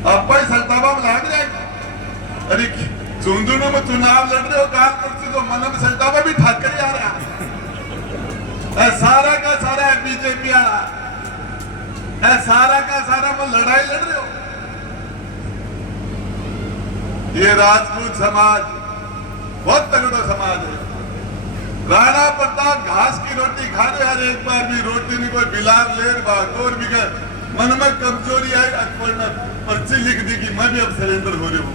अब्बाई सल्ताबा में लाग रहे अरे झुंझुनू में चुनाव लड़ रहे हो काल कुर्सी तो मन में सल्ताबा भी ठाकर ही आ रहा है सारा का सारा है बीजेपी आ रहा है सारा का सारा वो लड़ाई लड़ रहे हो। ये राजपूत समाज बहुत तगड़ा समाज है। राणा प्रताप घास की रोटी खा रहे यार एक बार भी रोटी नहीं कोई बिलार लेर बागोर भी कर मन में कमजोरी आई अकबर ने पर्ची लिख दी कि मैं भी अब सरेंडर हो रही हूँ।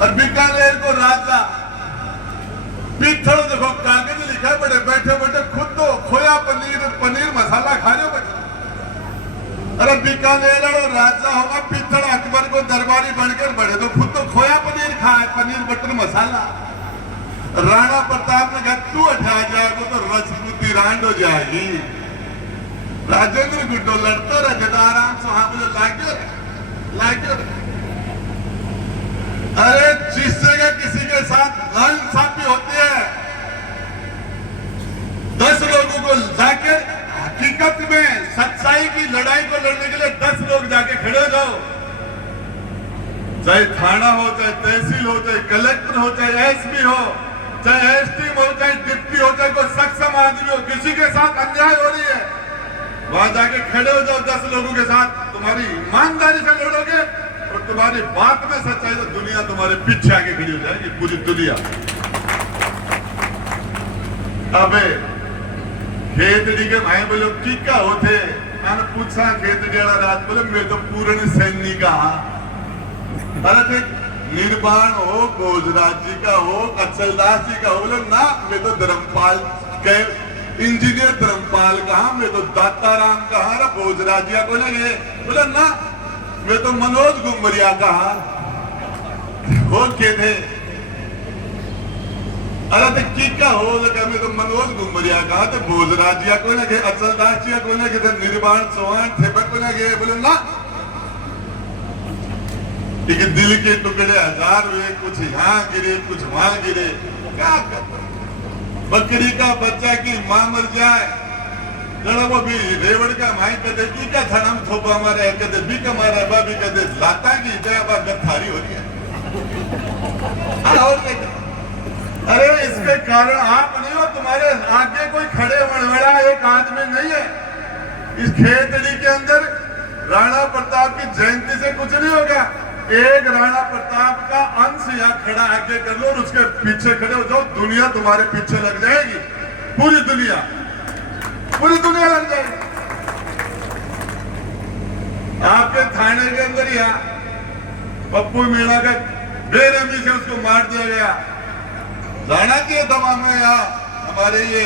और बीकानेर को राजा पीथल देखो कागज लिखा बड़े बैठे बैठे खुद तो खोया पनीर मसाला खा रहे हो बैठे। अरे बीकानेर और राजा होगा पीथल अकबर को दरबारी बनकर बढ़े तो खुद तो खोया पनीर खाए पनीर बटर मसाला। राणा प्रताप ने कहा तू उठा जाएगा तो राजपूती रांड हो जाएगी। राजेंद्र गुड्डो लड़ते रहे तो आराम से वहां बोले लागे अरे जिस जगह किसी के साथ नाइंसाफी होती है 10 लोगों को जाके हकीकत में सच्चाई की लड़ाई को लड़ने के लिए 10 लोग जाके खड़े हो जाओ। चाहे थाना हो चाहे तहसील हो चाहे कलेक्टर हो चाहे एसपी हो चाहे एसटी हो चाहे डिप्टी हो चाहे कोई सक्षम आदमी हो किसी के साथ अन्याय हो रही है वहां जाके खड़े हो जाओ 10 लोगों के साथ तुम्हारी ईमानदारी से लड़ोगे और तुम्हारी बात में सच्चाई तो दुनिया तुम्हारे पीछे आके खड़ी हो जाएगी पूरी दुनिया। अबे खेतड़ी के भाई बोले टीका होते मैंने पूछा खेतड़ी वाला रात बोले मैं तो पूर्ण सैनिक अरे निर्माण हो भोजराज जी का हो कचलदास जी का हो बोले ना मैं तो धर्मपाल के इंजीनियर धर्मपाल कहा मैं तो दाताराम कहा भोजराजिया को लगे बोले ना मैं तो मनोज गुम्बरिया कहा हो के थे। अरे तो टीका हो लगा मैं तो मनोज गुम्बरिया कहा तो भोजराजिया को लगे अचलदास जी को लगे थे निर्माण चौहान थे को लगे बोले ना लेकिन दिल के टुकड़े 1000 हुए कुछ यहाँ गिरे कुछ वहां गिरे क्या करते। बकरी का बच्चा की मां मर जाए जरा वो भी रेवड़ का माई कहते की का थाना में थोपा मारे कहते भी का मारा बाबी कहते लाता की जय बा गठारी हो रही है। अरे इसके कारण आप नहीं हो तुम्हारे आगे कोई खड़े वड़वड़ा एक आदमी नहीं है। इस खेतड़ी के अंदर राणा प्रताप की जयंती से कुछ नहीं होगा। एक राणा प्रताप का अंश यहाँ खड़ा आगे कर लो और उसके पीछे खड़े हो जाओ दुनिया तुम्हारे पीछे लग जाएगी पूरी दुनिया लग जाएगी। आपके थाने के अंदर यहाँ पप्पू मीणा का बेरहमी से उसको मार दिया गया। राणा के दवा में यहाँ हमारे ये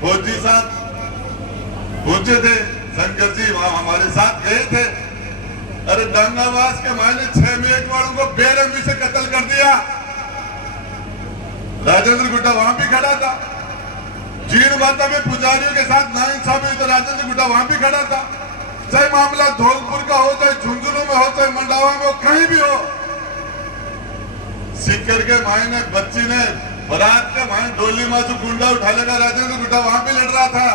फौजी साहब पहुंचे थे शंकर जी वहां हमारे साथ गए थे। अरे दंगावास के मायने 6 में वालों को बेरहमी से कत्ल कर दिया। राजेंद्र गुड्डा वहां भी खड़ा था। जीण माता में पुजारियों के साथ नाइंसाफी तो राजेंद्र गुड्डा वहां भी खड़ा था। चाहे मामला धौलपुर का हो चाहे झुंझुनू में हो चाहे मंडावा में हो कहीं भी हो। सीकर के मायने बच्ची ने बारात के मायने डोली मासू गुंडा उठा लेगा राजेंद्र गुड्डा वहां भी लड़ रहा था।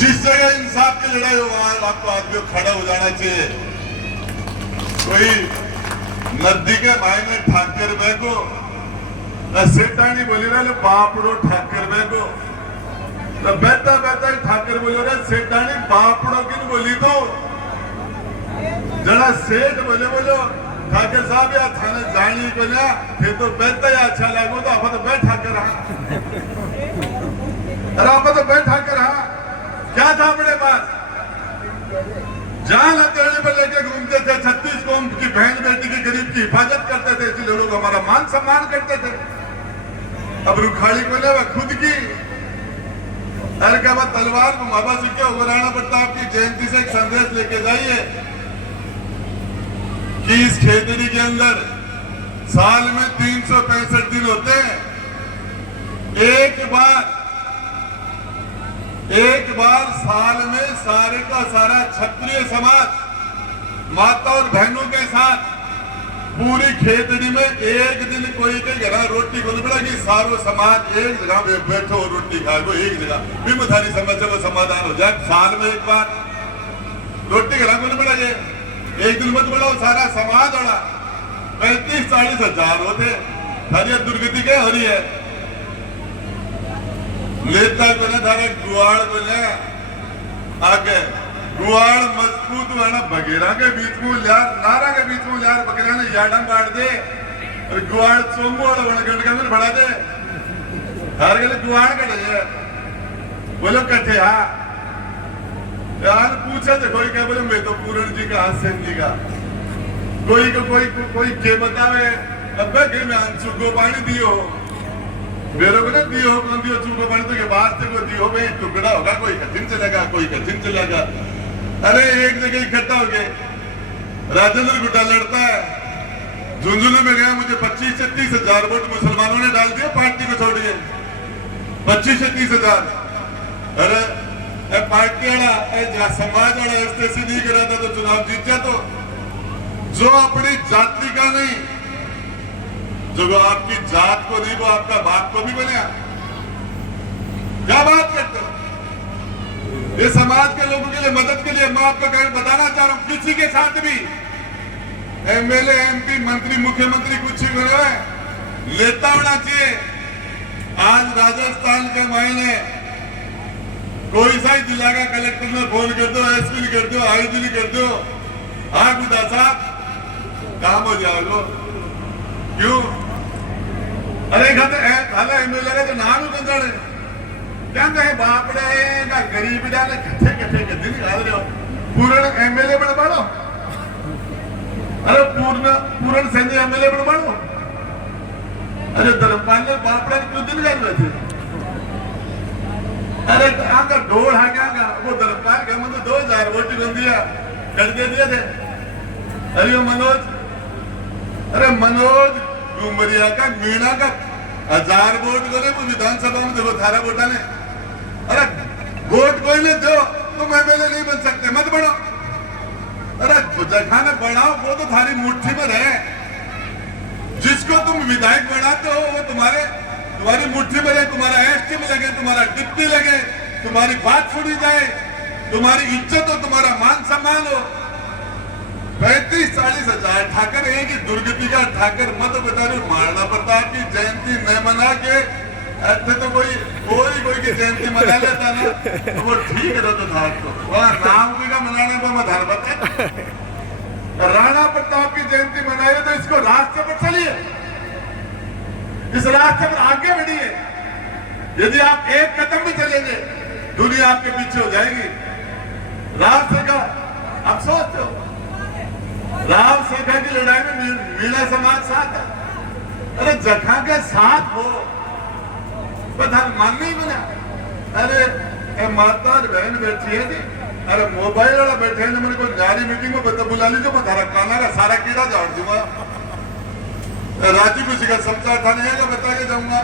जिस जगह इंसाफ की लड़ाई हो वहां आपको आदमी खड़ा हो जाना चाहिए। कोई नदी के मायने ठाकर बेगो सेठानी बोली रहे बापड़ो ठाकर बेगो बेहता बेहता ठाकर बोले रहे सेठानी बापड़ो की बोली तो जरा सेठ बोले ठाकर साहब या थाने जानी को लिया फिर तो बेहता ही अच्छा लगो तो आप तो बैठा कर रहा अरे आप तो बैठा कर रहा क्या था अपने पास जान हथेली पर लेके घूमते थे 36 कौम की बहन बेटी की गरीब की हिफाजत करते थे इसलिए लोग हमारा मान सम्मान करते थे। अब रुखाड़ी को ले खुद की अरे क्या बात तलवार को माबा सीखे राणा प्रताप की जयंती से एक संदेश लेके जाइए कि इस खेतड़ी के अंदर साल में 365 दिन होते हैं। एक बार साल में सारे का सारा क्षत्रिय समाज माता और बहनों के साथ पूरी खेतड़ी में एक दिन कोई के घर रोटी को पड़ेगी सारो समाज एक जगह बैठो और रोटी खाओ एक जगह विमधारी समस्या को समाधान हो जाए। साल में एक बार रोटी घर को पड़ेगी एक दिन मत बढ़ाओ, सारा समाज अड़ा 35-40 हजार होते। हरिया दुर्गति क्या हो रही है? लेता को ना थारे गुआड़ को ना आगे गुआड़ मजबूत वाला बगेरा के बीच में यार, नारा के बीच में यार, बगेरा ने याडम काट दे और गुआड़ चोंगो वाला बना गंड में बढ़ा दे। हर गले गुआड़ कटे है बोलो कटे। हाँ यार पूछा थे कोई क्या बोले, मैं तो पूरण जी का हासन जी का कोई को कोई के बतावे अब के मैं चुगो पानी दियो मेरे को ना दियो कौन दियो चुगो पानी तो के बाद से को दियो भाई टुकड़ा होगा, कोई कठिन चलेगा कोई कठिन चलेगा। अरे एक जगह इकट्ठा हो गए, राजेंद्र गुड्डा लड़ता है, झुंझुनू में गया, मुझे 25 से 30 हजार वोट मुसलमानों ने डाल दिया, पार्टी को छोड़िए 25 से 30 हजार। अरे पार्टी वाला समाज वाला ऐसे नहीं करा था तो चुनाव जीता। तो जो अपनी जाति का नहीं, जो आपकी जात को नहीं, वो आपका बाप को भी बना। क्या बात करते हो? ये समाज के लोगों के लिए मदद के लिए मैं आपको बताना चाह रहा हूं, किसी के साथ भी एमएलए एमपी मंत्री मुख्यमंत्री कुछ भी बने लेता होना चाहिए। आज राजस्थान के मायने कोई सा ही जिला का कलेक्टर में फोन कर दो, एसपी कर दो, आईजी कर दो, हाँ गुदा साहब काम हो जाएगा। क्यों? अरे खाला एमएलए का तो नाम ही बंद है, क्या कहे बाप रे का गरीब डाले कट्ठे कट्ठे के दिन निकाल रहे हो। पूर्ण एमएलए बन पालो, अरे पूर्ण सैन्य एमएलए बन पालो। अरे धर्मपाल ने बाप रे क्यों दिन निकाल रहे थे? अरे आका ढोल आ गया वो धर्मपाल के मन 2000 वोट बन दिया कर दे दिए थे। अरे मनोज, अरे मनोज डूमरिया का मीणा का 1000 वोट करे वो विधानसभा में देखो 18 वोटा ने। अरे वोट कोई नहीं दो, तुम एमएलए नहीं बन सकते, मत बढ़ो। अरे जगह ने बढ़ाओ, वो तो थारी मुट्ठी में रहे। जिसको तुम विधायक बनाते हो वो तुम्हारी मुट्ठी में रहे, तुम्हारा एसटी में लगे, तुम्हारा डिप्टी लगे, तुम्हारी बात सुनी जाए, तुम्हारी इज्जत हो, तुम्हारा मान सम्मान हो। 35-40 हजार ठाकर है कि दुर्गति का ठाकर मत बता रहे। महाराणा प्रताप की जयंती न मना के ऐसे तो कोई की जयंती मना लेता ना तो वो ठीक रहता था। तो वहाँ राम जी का मनाने पर मत हर बता। राणा प्रताप की जयंती मनाए तो इसको रास्ते पर चलिए, इस रास्ते पर आगे बढ़िए। यदि आप एक कदम भी चलेंगे दुनिया आपके पीछे हो जाएगी। राम सेका आप सोचते हो, राम सेका की लड़ाई में मीणा समाज साथ है। अरे जखा के साथ हो प्रधान मान नहीं बना। अरे माता और बहन बैठी है थी, अरे मोबाइल वाला बैठे हैं, मेरे को जारी मीटिंग में बता बुला लीजिए, मैं थारा काना का सारा कीड़ा झाड़ दूंगा। राजीव को शिखर समाचार थाने है बता के जाऊंगा।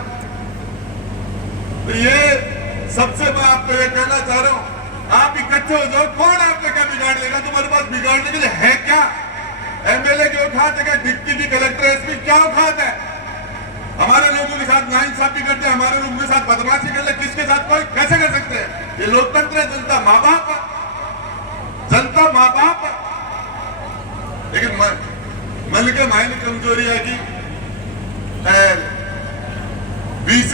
तो ये सबसे मैं आपको ये कहना चाह रहा हूं, आप इकट्ठे हो जाओ। कौन आपका क्या बिगाड़ लेगा? तुम्हारे पास बिगाड़ने के लिए है क्या? एमएलए की औकात है क्या? डिप्टी की कलेक्टर एसपी क्या औकात है? हमारे लोगों के साथ नाइंसाफी करते हैं, हमारे लोगों के साथ बदमाशी कर ले, किसके साथ कोई कैसे कर सकते हैं? ये लोकतंत्र है, जनता माँ बाप, जनता माँ बाप। लेकिन मन के मायने कमजोरी है कि 20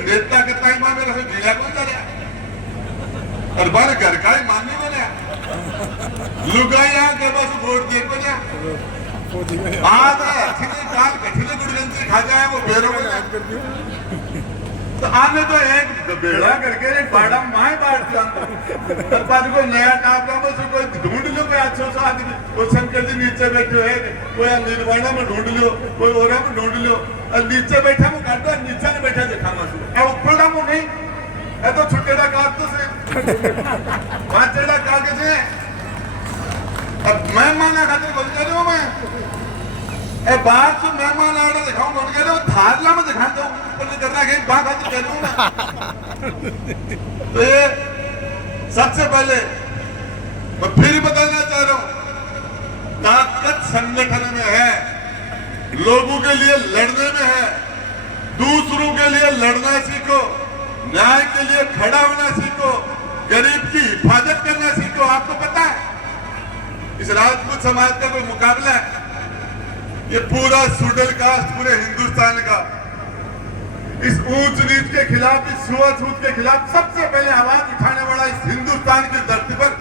नेता के टाइम में रहे जिला कौन जा रहा और बार घर का ही मानने वाले लुगाया के बस वोट दे को जा आज अच्छी काल कठिन गुड़गंजी खा जाए वो बेरों तो आने तो एक बेड़ा करके एक बाड़ा माए बांट दिया। बाद को नया टापरा में से कोई ढूंढ लो, कोई अच्छा सा आदमी, कोई शंकर जी नीचे बैठे है, कोई निर्वाणा में ढूंढ लो, कोई ओरा में ढूंढ लो, और नीचे बैठा मुँह काटो, नीचे नहीं बैठा देखा मसू ऊपड़ा मुँह नहीं है तो छुट्टेड़ा काट तो से पांचेड़ा कागज है। अब मेहमान खाते बोल कह रहे हो मैं बाहर से मेहमान आ रहा दिखाऊं बोल कह रहे हो थारला में दिखा दो करना कहीं बात खाते कह रहा हूं ना। तो ये सबसे पहले मैं फिर बताना चाह रहा हूं, ताकत संगठन में है, लोगों के लिए लड़ने में है। दूसरों के लिए लड़ना सीखो, न्याय के लिए खड़ा होना सीखो, गरीब की हिफाजत करना सीखो। आपको पता है इस राजपूत समाज का कोई मुकाबला है? ये पूरा शेड्यूल कास्ट पूरे हिंदुस्तान का इस ऊंच नीच के खिलाफ, इस छुआछूत के खिलाफ सबसे पहले आवाज उठाने वाला इस हिंदुस्तान की धरती पर